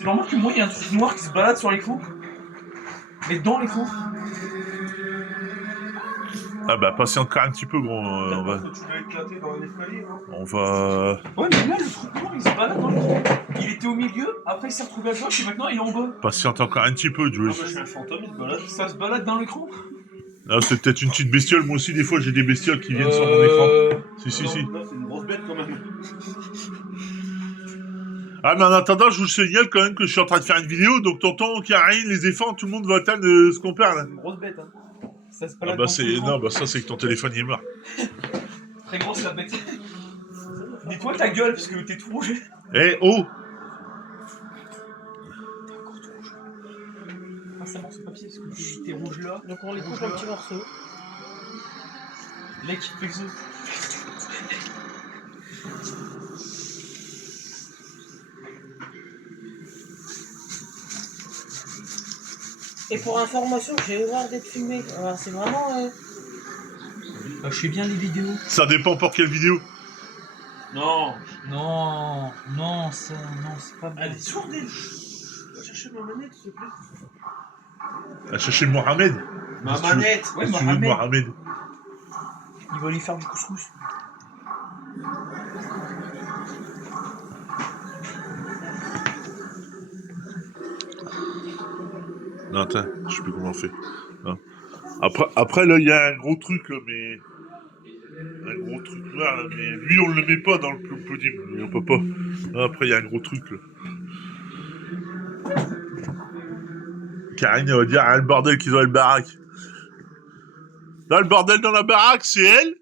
C'est normal que moi, il y a un truc noir qui se balade sur l'écran. Mais dans l'écran. Ah bah patiente encore un petit peu gros, T'as peur que tu l'as éclaté dans un escalier, non? on va... Ouais, mais là, le truc noir, il se balade dans l'écran. Il était au milieu, après il s'est retrouvé à gauche, et maintenant il est en bas. Patiente encore un petit peu, Ah Joey. bah, je suis un fantôme, il se balade. Ça se balade dans l'écran? Ah, c'est peut-être une petite bestiole, moi aussi des fois j'ai des bestioles qui viennent sur mon écran. Si. Non, c'est une grosse bête quand même. Ah mais en attendant, je vous signale quand même que je suis en train de faire une vidéo, donc tonton, Karine, les enfants, tout le monde va attendre ce qu'on parle. C'est une grosse bête, hein. Ça se Ah balade bah dans tout c'est... l'écran. Non, bah ça c'est que ton téléphone il est mort. Très grosse la bête. Dis-toi ta gueule, parce que t'es tout rouge. Eh oh. T'es encore tout rouge. Passe un morceau de papier, parce que t'es rouge là. Donc on les coupe rouge en là. petits morceaux. Là, qui fait que ça. Et pour information, j'ai horreur d'être filmé. Alors c'est vraiment... Bah, je fais bien les vidéos. Ça dépend pour quelle vidéo. Non. Non, non, ça, non, c'est pas bon. Elle est sourde, elle. Va chercher ma manette, s'il te plaît. À chercher Mohamed. Ma Si tu veux- manette. Ouais, si tu veux Mohamed. Mohamed. Il va aller faire du couscous. Non, attends, je sais plus comment on fait. Non. Après là, il y a un gros truc, là, mais... Un gros truc noir, là, mais lui, on le met pas dans le podium. On peut pas. Non, après, il y a un gros truc, là. Karine, elle va dire, ah, le bordel qu'ils ont à la baraque. Là, le bordel dans la baraque, c'est elle.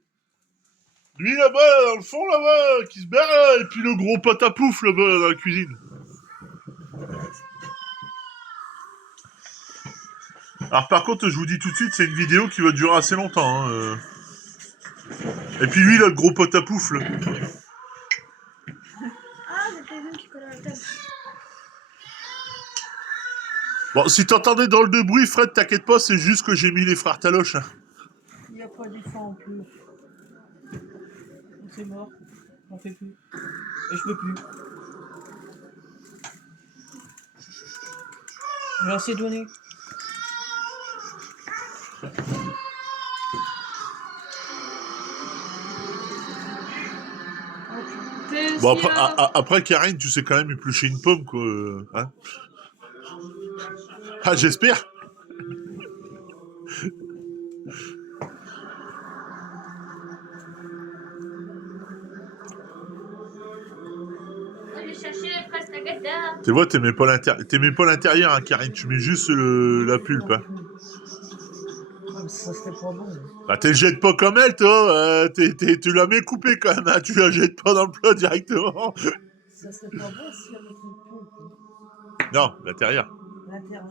Lui, là-bas, dans le fond, là-bas, qui se barre, là, et puis le gros pote à pouf, là-bas, dans la cuisine. Alors, par contre, je vous dis tout de suite, c'est une vidéo qui va durer assez longtemps, hein. Et puis lui, là, le gros pote à pouf, là. Ah, c'était une qui collait à la table. Bon, si t'entendais dans le de bruit, Fred, t'inquiète pas, c'est juste que j'ai mis les frères Taloche. Hein. Il n'y a pas d'effort en plus. C'est mort. J'en fais plus. Et je peux plus. J'ai assez donné. Bon, après, Karine, tu sais quand même éplucher une pomme, quoi. Hein, ah, j'espère. Je vais chercher les fraises tagada. Tu vois, t'aimais pas l'intérieur, hein, Karine. Tu mets juste la pulpe. Hein. Ah, mais ça serait pas bon. Bah, tu le jettes pas comme elle, toi. Tu la mets coupée quand même. Hein. Tu la jettes pas dans le plat directement. Ça serait pas bon si avec une pompe. Non, l'intérieur. L'intérieur.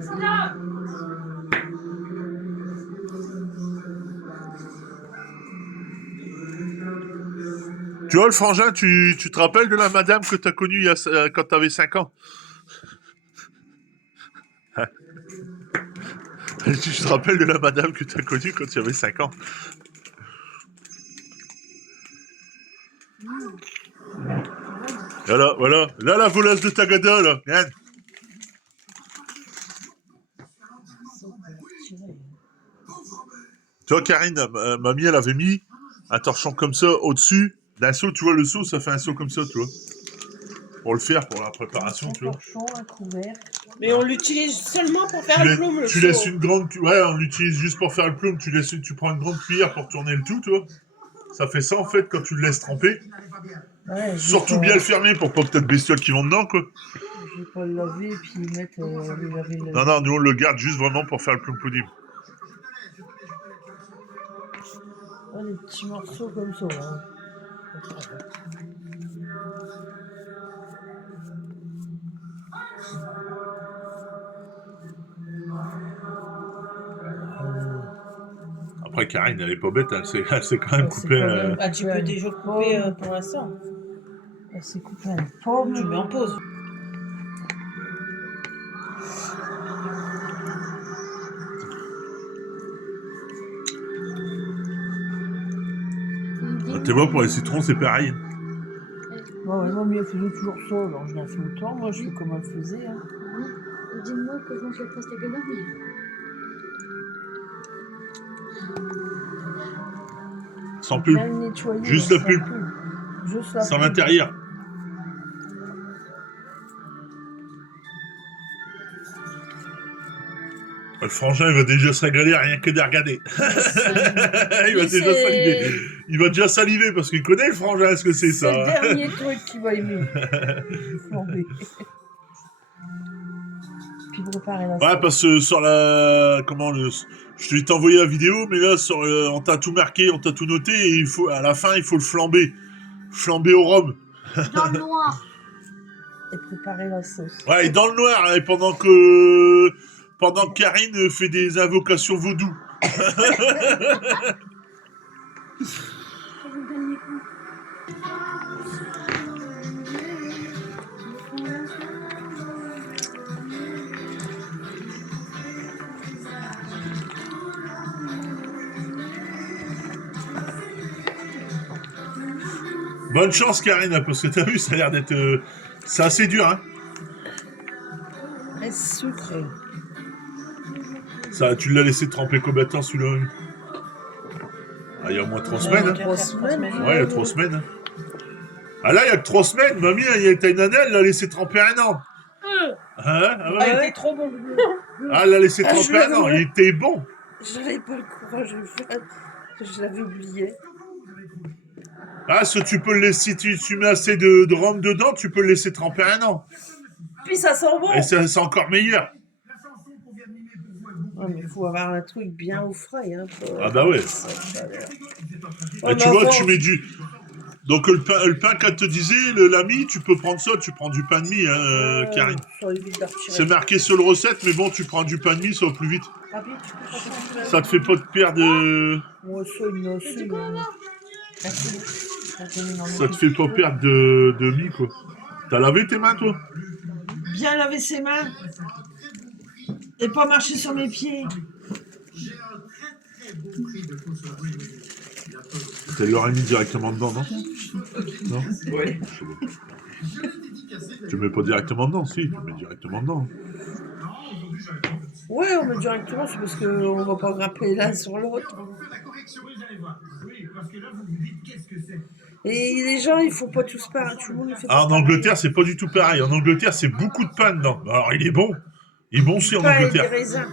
Sandra! Tu vois, le frangin, tu te rappelles de la madame que t'as connue quand t'avais 5 ans? Tu te rappelles de la madame que t'as connue quand tu avais 5 ans? Voilà. Là, la voleuse de Tagada, là. Regarde. Tu vois, Karine, mamie, elle avait mis un torchon comme ça au-dessus d'un seau. Tu vois, le seau, ça fait un seau comme ça, tu vois. Pour le faire, pour la préparation, tu vois. Un couvert. Mais on l'utilise seulement pour faire le plume, le Tu seau. laisses une grande... Ouais, on l'utilise juste pour faire le plume. Tu prends une grande cuillère pour tourner le tout, tu vois. Ça fait ça, en fait, quand tu le laisses tremper. Ouais, Surtout bien le fermer pour pas que t'aies de bestioles qui vont dedans, quoi. Je vais pas le laver et puis mettre le laver. Non, nous, on le garde juste vraiment pour faire le plume pudding. Ah, des petits morceaux comme ça, hein. Après, Karine, elle est pas bête, elle s'est quand même C'est coupée. quand même- Ah, tu peux déjà couper pour l'instant. Elle s'est coupée une pomme. Tu mets en pause. Tu vois, pour les citrons, c'est pareil. Ouais, mamie, elle faisait toujours ça. Alors, je l'en fais autant. Moi, je fais comme elle faisait. Hein. Dis-moi que je mange la pastèque d'âme. Sans pulpe. Bien nettoyer, Juste mais la sans pulpe. Juste la Sans pulpe. l'intérieur. Le frangin, il va déjà se régaler rien que de regarder. Il va Lui, déjà c'est- saliver. Il va déjà saliver parce qu'il connaît le frangin, ce que c'est C'est ça. le dernier truc qu'il va aimer. Flambé. Puis préparer la Ouais, sauce. parce que sur la... Comment le... Je t'ai envoyé la vidéo, mais là, sur, on t'a tout marqué, on t'a tout noté, et il faut, à la fin, il faut le flamber. Flamber au rhum. Dans le noir. Et préparer la sauce. Ouais, et dans le noir, hein, et pendant que Karine fait des invocations vaudou. Bonne chance, Karine, hein, parce que t'as vu, ça a l'air d'être... c'est assez dur, hein. Et sucré. Ça, tu l'as laissé tremper combien de temps, celui-là? Ah, il y a au moins 3 semaines, hein. 3 semaines. Ouais, il y a 3 semaines. Hein. Ah là, il y a que 3 semaines, mamie, t'as une année, elle l'a laissé tremper 1 an. Hein? Ah, Ah, ouais. il était trop bon. Ah, elle l'a laissé Ah, je tremper 1 an, l'avais- il était bon. J'avais pas le courage de le faire. Je l'avais oublié. Ah, si tu peux le laisser, si tu mets assez de rhum dedans, tu peux le laisser tremper 1 an. Puis ça sent bon. Et c'est encore meilleur. Ouais, mais il faut avoir un truc bien au frais. Hein, Ah bah ouais. Et tu vois, tu mets du... Donc le pain qu'elle te disait, l'ami, tu peux prendre ça, tu prends du pain de mie, hein, Karine. C'est marqué sur le recette, mais bon, tu prends du pain de mie, ça va plus vite. Ça te fait pas de perdre de... Ça te fait pas perdre de mie, quoi. T'as lavé tes mains, toi? Bien laver ses mains. Et pas marcher sur mes pieds. T'as l'aurais mis directement dedans, non? Non? Ouais. Tu mets pas directement dedans, si, tu mets directement dedans. Ouais, on met directement, c'est parce qu'on va pas grimper l'un sur l'autre. Et les gens, ils font pas tous pareil. Tout le monde ne fait pas Ah, en pareil. Angleterre, c'est pas du tout pareil. En Angleterre, c'est beaucoup de pain dedans. Alors, il est bon. Il est bon aussi en Pain et des Angleterre. raisins.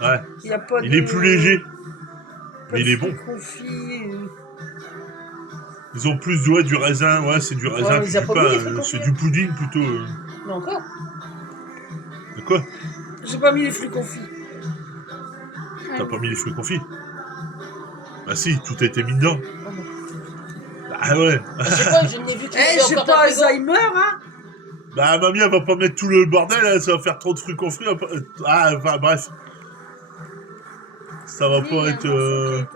Ouais. Il y a pas Il de- est plus léger, pas mais de il est bon. fruits confits, Ils ont plus du raisin. Ouais, c'est du raisin, Ouais, plus ils a du pas pain. mis les fruits C'est confits. du pudding plutôt. Non, encore. De quoi? J'ai pas mis les fruits confits. T'as pas mis les fruits confits? Bah si, tout a été mis dedans. Oh non. Ah ouais. Je sais pas, je n'ai vu qu'il y avait J'ai encore pas un frigo. Alzheimer, hein. Bah mamie, elle va pas mettre tout le bordel, hein, ça va faire trop de fruits confits. Ah, enfin bref. Ça va pas être...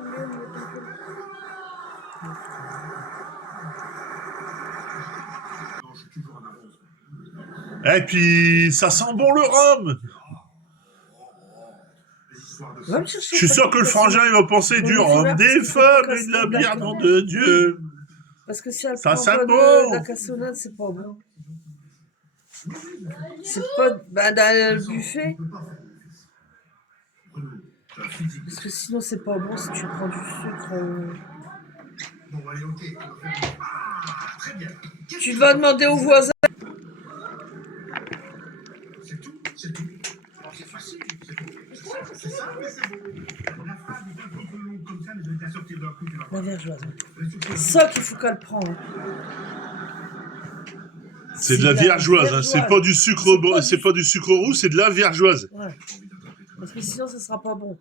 Et puis, ça sent bon le rhum. Va me chercher Je suis le sûr que le paquet frangin, il va penser du rhum, des femmes et de la bière, nom de Dieu. Parce que si elle Ça prend sent pas bon. de la cassonade, c'est pas bon. C'est pas bah, dans le buffet. Parce que sinon, c'est pas bon si tu prends du sucre. Tu vas demander aux voisins. La vergeoise. C'est ça qu'il faut qu'elle prenne. C'est de la villageoise, hein. C'est pas du sucre, c'est pas du sucre roux, c'est de la villageoise. Ouais. Parce que sinon, ça sera pas bon.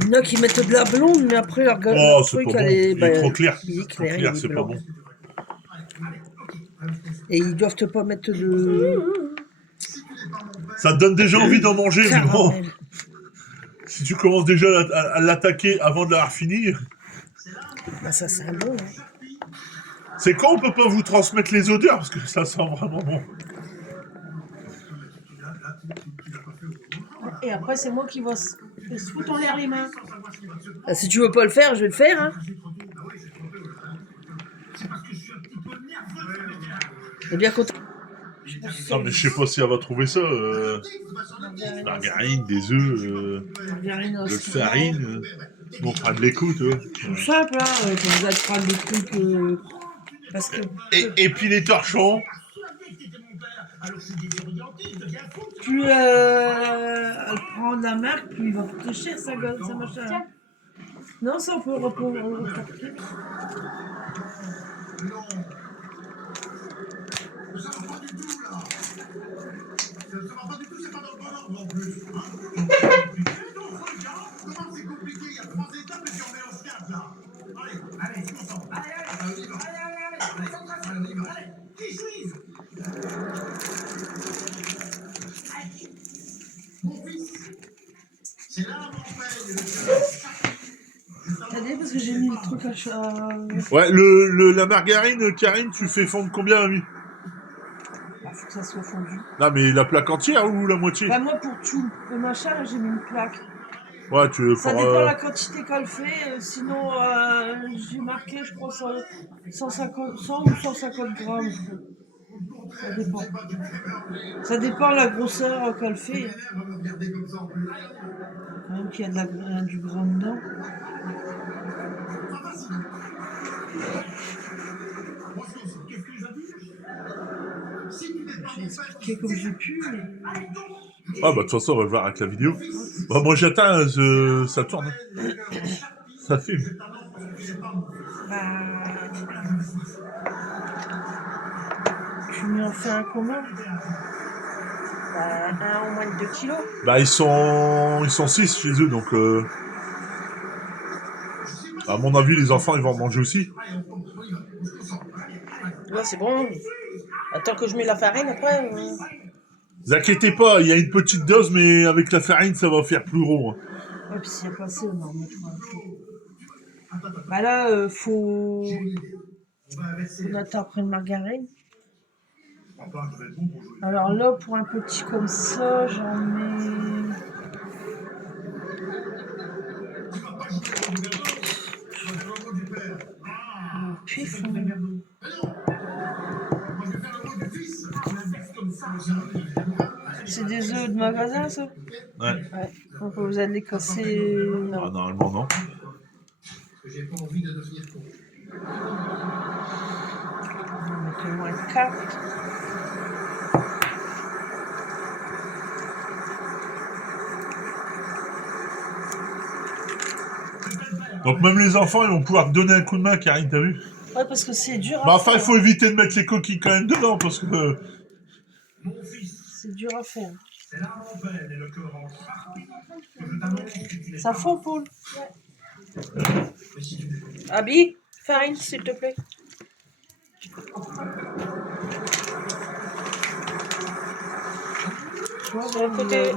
Il y en a qui mettent de la blonde, mais après, leur Oh, leur c'est truc, pas bon. elle est, Il est trop clair. il est Trop clair, clair, il est c'est pas blanc. bon. Et ils doivent pas mettre de... Ça te donne déjà envie d'en manger, mais bon, Caramel. si tu commences déjà à l'attaquer avant de l'avoir fini, Bah, ça sent bon. Hein. c'est quand on peut pas vous transmettre les odeurs, parce que ça sent vraiment bon. Et après, c'est moi qui vais se foutre en l'air les mains. Bah, si tu veux pas le faire, je vais le faire. Hein. T'es bien content. Non, mais je sais pas si elle va trouver ça. Margarine, des œufs, Margarine, de farine. On fera de l'écho, tu vois. tout simple, hein, quand vous allez prendre des trucs. Parce que Et puis les torchons. plus elle prend de la marque, plus il va coûter cher, ça machin. Hein. Non, ça on peut reporter. T'as dit parce que j'ai mis le truc à chat. Ouais, la margarine, Karine, tu fais fondre combien, ami? Ah, faut que ça soit fondu. Non, mais la plaque entière ou la moitié? Bah, moi, pour tout le machin, j'ai mis une plaque. Ouais, tu Ça pour, dépend de la quantité qu'elle fait. Sinon, j'ai marqué, je crois, 150, 100 ou 150 grammes. Ça dépend. Ça dépend de la grosseur qu'elle fait. Quand même qu'il y a du gras dedans. J'ai expliqué comme j'ai pu. Mais... Ah, bah, de toute façon, on va le voir avec la vidéo. Bah, moi, j'attends, ça tourne. Ça filme. Bah... Tu m'en fais un comment? Bah, un au moins de 2 kilos. Bah, ils sont 6 chez eux, donc, à mon avis, les enfants, ils vont en manger aussi. Là, c'est bon. Attends que je mets la farine après. Ne vous inquiétez pas, il y a une petite dose, mais avec la farine, ça va faire plus gros. Hein. Ouais, puis s'il n'y a pas assez, on en remettra un peu. Bah là, faut... On attend après une margarine. Alors là, pour un petit comme ça, j'en mets... Pif, c'est des œufs de magasin, ça? Ouais. Donc vous allez les casser... Ah, normalement, non. On va mettre au moins 4. Donc même les enfants, ils vont pouvoir te donner un coup de main, Karine, t'as vu? Ouais, parce que c'est dur à Bah enfin, faire. il faut éviter de mettre les coquilles quand même dedans, parce que... C'est dur à faire. Ça fond, Paul? Abby, farine, s'il te plaît. Tu vois, Sur le côté.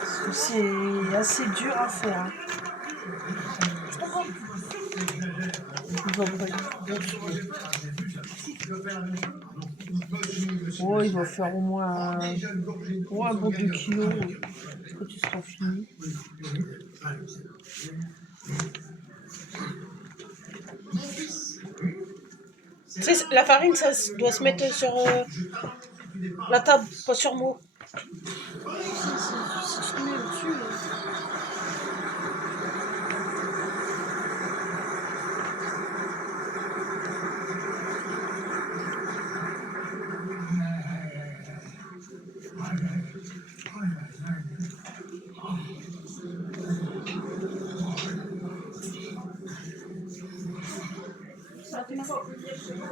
Parce que c'est assez dur à faire. Hein. Oh, il va faire au moins un bon 2 kilos. Est-ce que tu seras fini? Tu sais, la farine, ça doit se mettre sur la table, pas sur moi. Si tu te mets au-dessus.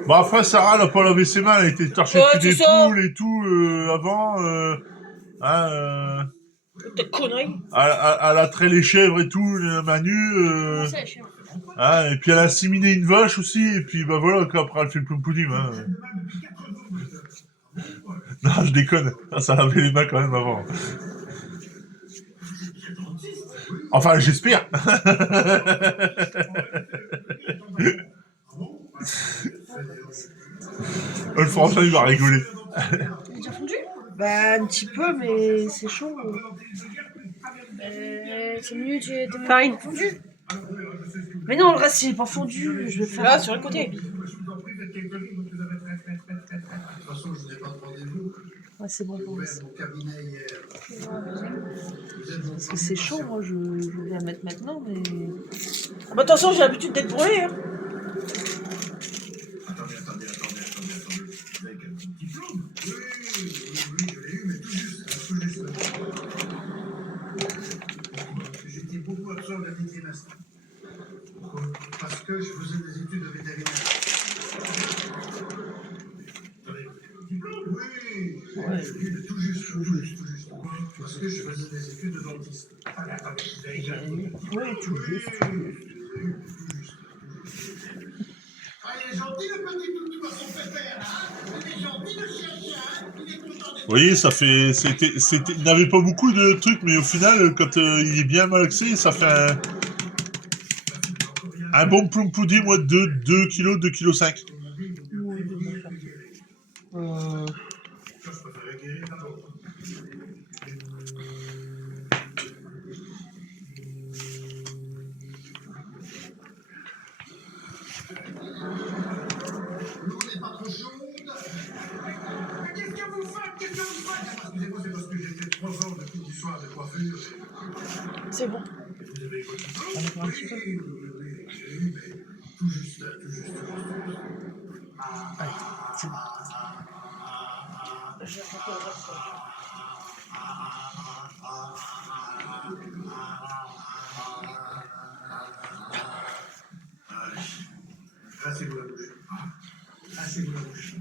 Bah après, Sarah, elle a pas lavé ses mains, elle a été torcher Ouais, des c'est ça. poules et tout, avant, T'es connerie. elle a trait les chèvres et tout, les mains nues, et puis elle a inséminé une vache aussi, et puis bah voilà, qu'après elle fait le poum-poudim, hein. je déconne. Ça lavait les mains quand même avant. Enfin, j'espère. Le Français, il va rigoler. Il est déjà fondu? Bah, un petit peu, mais c'est chaud. C'est mieux, tu es Farine. fondu. Mais non, le reste, il est pas fondu. Je vais faire. Là, sur le côté. Ouais, c'est bon. Parce que c'est chaud, moi, je vais la mettre maintenant, mais. Ah bah, attention, j'ai l'habitude d'être brûlée. Hein. J'étais beaucoup absent de l'année trimestre. Parce que je faisais des études de vétérinaire. Oui, tout juste. Parce que je faisais des études de dentiste. Oui, tout juste. Ah, il est gentil le petit toutou à son pépère, hein? Il est gentil le chien, hein? Il est content d'être... Vous voyez, ça fait. Il n'avait pas beaucoup de trucs, mais au final, quand il est bien malaxé, ça fait un bon plomb poudé, moi, de 2 kg, 2 kg 5. L'eau n'est pas trop chaude. Qu'est-ce que vous faites? Excusez-moi, c'est parce que j'ai fait 3 ans de cours du soir de coiffure. C'est bon. Vous avez votre diplôme? Oui, mais tout juste. Allez, c'est bon. Rassez-vous la bouche. Rassez-vous la bouche.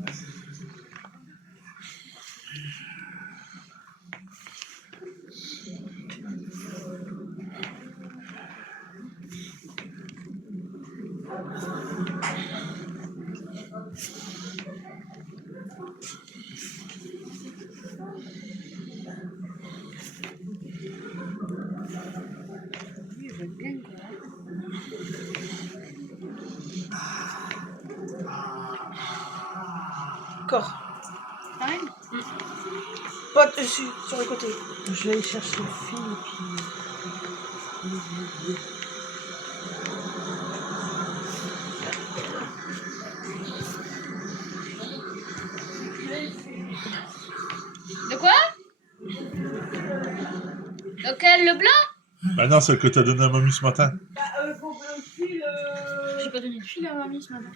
Encore. Farine? Pas dessus, sur le côté. Je vais aller chercher le fil et puis. De quoi? Lequel? Le blanc? Bah non, celle que t'as donnée à mamie ce matin. J'ai pas donné de fil à mamie ce matin.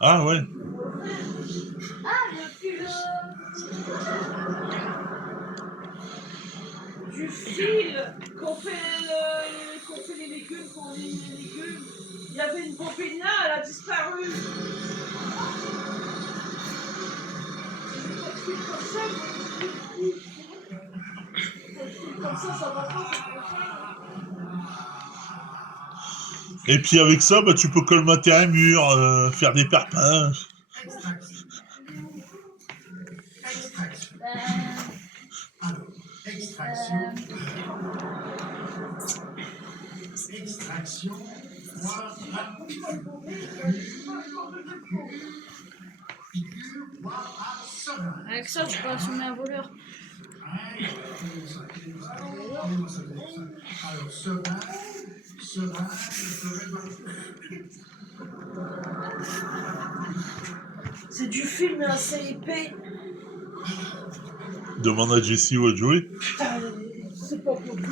Ah ouais. Du fil qu'on fait les légumes, qu'on ligne les légumes. Il y avait une bobine là, elle a disparu. Comme ça, ça va pas. Et puis avec ça, bah, tu peux colmater un mur, faire des parpaings. Extraction. Alors, extraction. Extraction. Piqûre, voire à seringue. Avec ça, tu peux assommer un voleur. Alors, seringue, C'est du fil, mais assez épais. Demande à Jessie ou à Joey. C'est pas possible.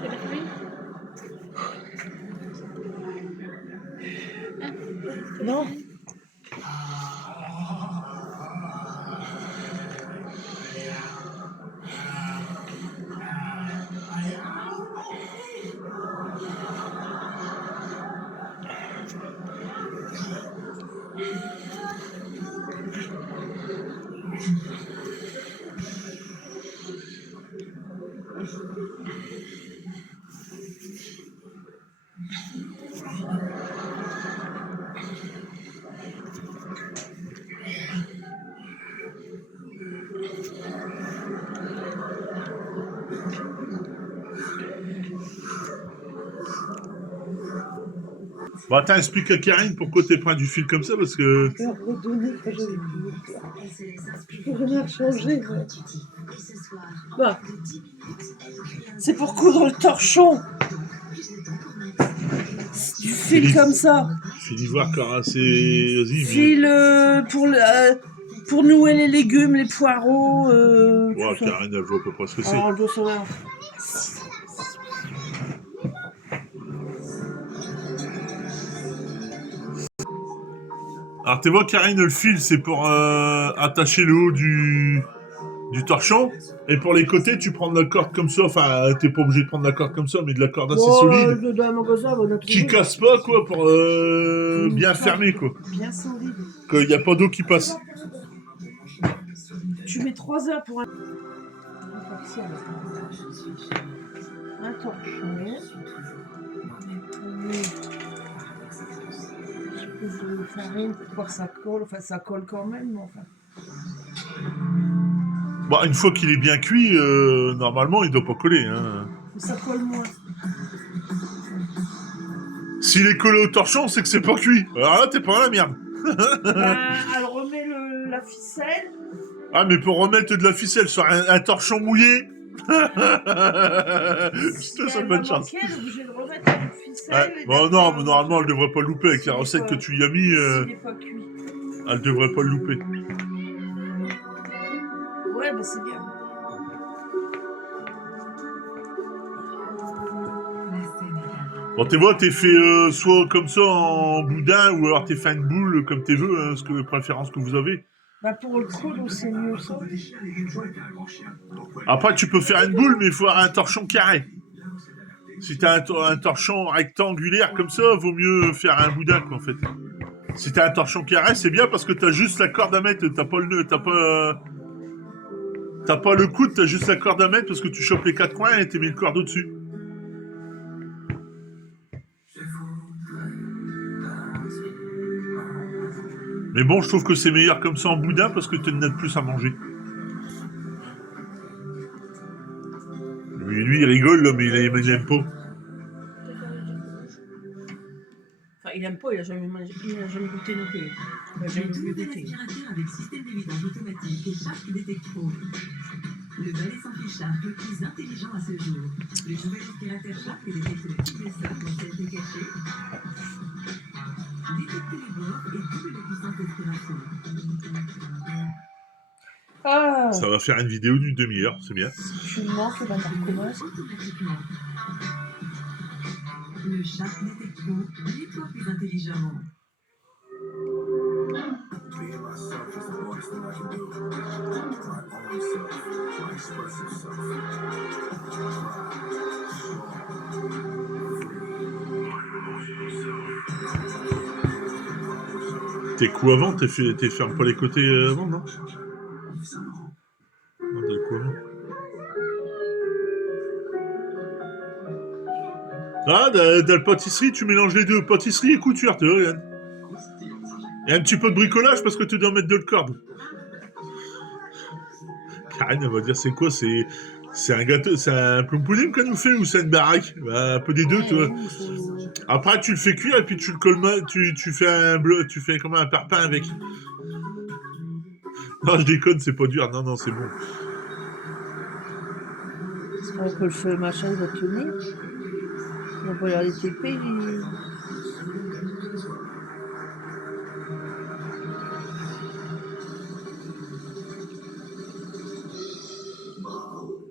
C'est la farine? Non. Bon, attends, explique à Karine pourquoi t'es pris du fil comme ça, parce que... Je vais redonner quand j'avais plus. Je peux rien changer. Ouais. Bah, c'est pour coudre le torchon. Du fil comme ça. Fini voir quand c'est... Vas-y, viens. Fil pour nouer les légumes, les poireaux. Ouais, tout ça. Karine, elle voit à peu près ce que c'est. Alors, on doit savoir. Alors, tu vois, Karine, le fil, c'est pour attacher le haut du torchon. Et pour les côtés, tu prends de la corde comme ça. Enfin, t'es pas obligé de prendre de la corde comme ça, mais de la corde assez solide. Dans un magasin, on a Qui trouvé. casse pas, quoi, pour bien fermer, quoi. Bien solide. Qu'il n'y a pas d'eau qui passe. Tu mets 3 heures pour un torchon. Un peu de farine pour voir que ça colle. Enfin, ça colle quand même, mais enfin. Bon, une fois qu'il est bien cuit, normalement, il doit pas coller. Hein. Mais ça colle moins. S'il est collé au torchon, c'est que c'est pas cuit. Alors là, t'es pas dans la merde. Elle remet la ficelle. Ah, mais pour remettre de la ficelle sur un torchon mouillé... Putain, ça bonne chance. Elle est obligée de remettre une ficelle. Ouais. Et Bon, non, mais normalement, elle devrait pas le louper. Avec la S'il est recette pas- que tu y as mis, S'il n'est pas cuit. elle devrait pas le louper. Ouais, bah c'est bien. Bon, tu vois, t'es fait soit comme ça en boudin, ou alors t'es fait une boule comme t'es veux, hein, ce que préférence que vous avez. Bah pour le coudre, c'est mieux ça. Après, tu peux faire une boule, mais il faut avoir un torchon carré. Si t'as un torchon rectangulaire comme ça, vaut mieux faire un boudin, quoi, en fait. Si t'as un torchon carré, c'est bien parce que t'as juste la corde à mettre, t'as pas le nœud, t'as pas le coude, t'as juste la corde à mettre parce que tu chopes les 4 coins et t'es mis le corde au-dessus. Mais bon, je trouve que c'est meilleur comme ça en boudin parce que tu en as de plus à manger. Lui, il rigole, là, mais il aime pas. Enfin, il aime pas, il a jamais mangé, il a jamais goûté non plus. Il a jamais voulu goûter. Aspirateur avec système de vidange automatique et Shark Detect Pro. Le balai sans fil Shark le plus intelligent à ce jour. Le nouvel aspirateur Shark détecte le type de sol quand celle est cachée. Détecte les bords et double la puissance d'aspiration. Ah, Ça va faire une vidéo d'une demi-heure, c'est bien. tu le manques, bah t'en recommences. Automatiquement. Le Shark Detect Pro nettoie plus intelligemment. Being myself is the hardest thing I can do. My own self, my expressive self. Tes coups avant, t'es ferme pas les côtés avant, non? Non, t'as le coup avant. Ah, dans la pâtisserie, tu mélanges les deux, pâtisserie et couture, tu vois, regarde. Et un petit peu de bricolage parce que tu dois mettre de la corde. Karine, elle va dire, c'est quoi? C'est un gâteau, c'est un plomb pudding qu'on nous fait ou c'est une baraque? Bah, un peu des deux, tu vois. Après, tu le fais cuire et puis tu le colles, tu fais un bleu, tu fais comme un parpaing avec. Non, je déconne, c'est pas dur. Non, c'est bon. J'espère que le feu machin il va tenir. On va regarder tes pays.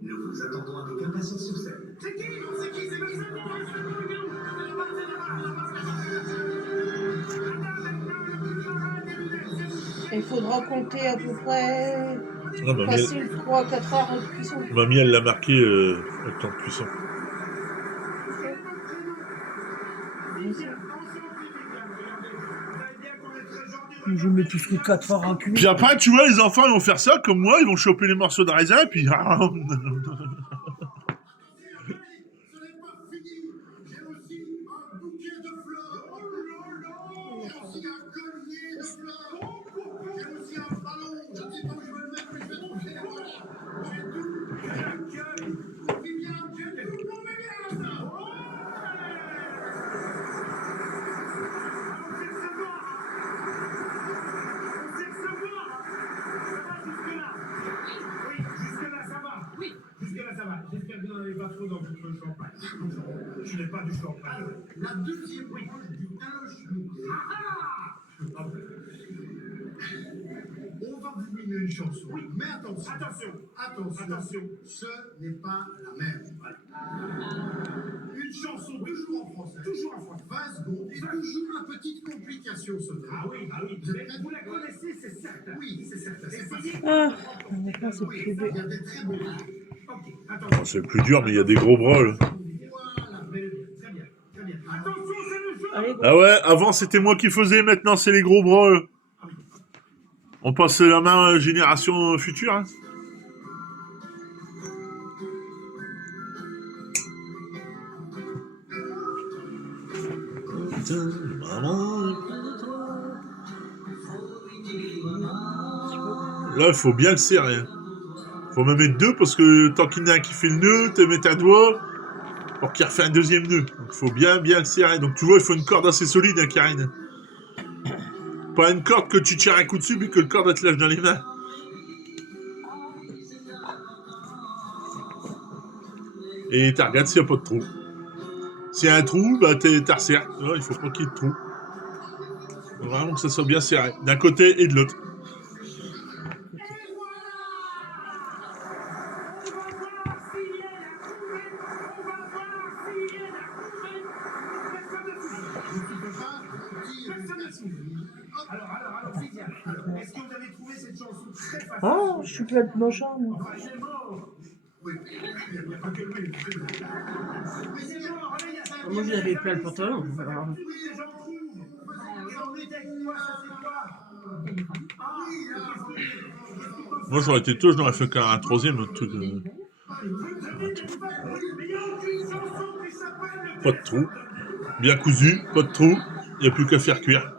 Nous vous attendons avec impatience sur scène. C'est qui? C'est Il faudra compter à peu près Ah, mamie, facile 3-4 heures de cuisson. mamie, elle l'a marqué le temps de cuisson. Je mets plus que 4 heures à cuire. Puis après, tu vois, les enfants, ils vont faire ça, comme moi, ils vont choper les morceaux de raisin, et puis... pas trop dans votre champagne. Je n'ai pas du champagne. La deuxième fois, du linge. On va vous mimer une chanson. Oui, mais attention. Attention. Ce n'est pas la même. Une chanson toujours en français. 20 secondes. Et toujours une petite complication sonore. Ah oui. Vous la connaissez, c'est certain. Oui, c'est certain. C'est facile. Ah, maintenant c'est plus Il dur. y a des très beaux. Ok, Bon, attention. c'est le plus dur, mais il y a des gros broles. Voilà, très bien. Attention, c'est le jeu. Allez, go. Ah ouais, avant c'était moi qui faisais, maintenant c'est les gros broles. On passe la main à la génération future. Hein. Là, il faut bien le serrer. Faut me mettre deux parce que tant qu'il y en a un qui fait le nœud, tu mets un doigt pour qu'il refait un deuxième nœud. Donc, il faut bien le serrer. Donc, tu vois, il faut une corde assez solide, hein, Karine. Pas une corde que tu tires un coup dessus puis que le corde te lâche dans les mains. Et tu regardes s'il n'y a pas de trou. S'il y a un trou, bah t'as resserres. Il faut pas qu'il y ait de trou. Faut vraiment que ça soit bien serré, d'un côté et de l'autre. Alors, Viviane, est-ce que vous avez trouvé cette chanson très facile? Oh, je suis pleine de machin, moi. Oui, il n'y a pas que lui. Mais c'est mort, allez, il y a Moi, j'avais plein le pantalon. Alors, oui, j'en trouve. Et on était avec moi, ça c'est quoi? Ah oui, Moi j'aurais été tôt, je n'aurais fait qu'un troisième truc. Pas de trou. Bien cousu, pas de trou. Il n'y a plus qu'à faire cuire.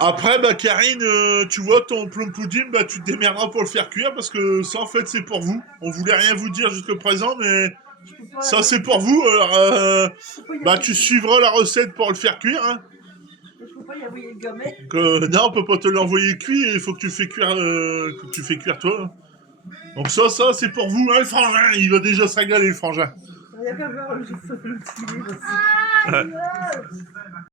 Après, bah Karine, tu vois, ton plum pudding, bah tu te démerderas pour le faire cuire parce que ça en fait c'est pour vous. On voulait rien vous dire jusqu'à présent, mais ça c'est pour vous. Alors, bah tu suivras la recette pour le faire cuire. Hein. je peux pas y envoyer le gamin. Donc, non, on peut pas te l'envoyer cuit, il faut que tu le fais cuire, toi. Donc ça c'est pour vous, hein, le frangin. Il va déjà se régaler, le frangin. Il y a qu'à voir, je sais pas le filer aussi.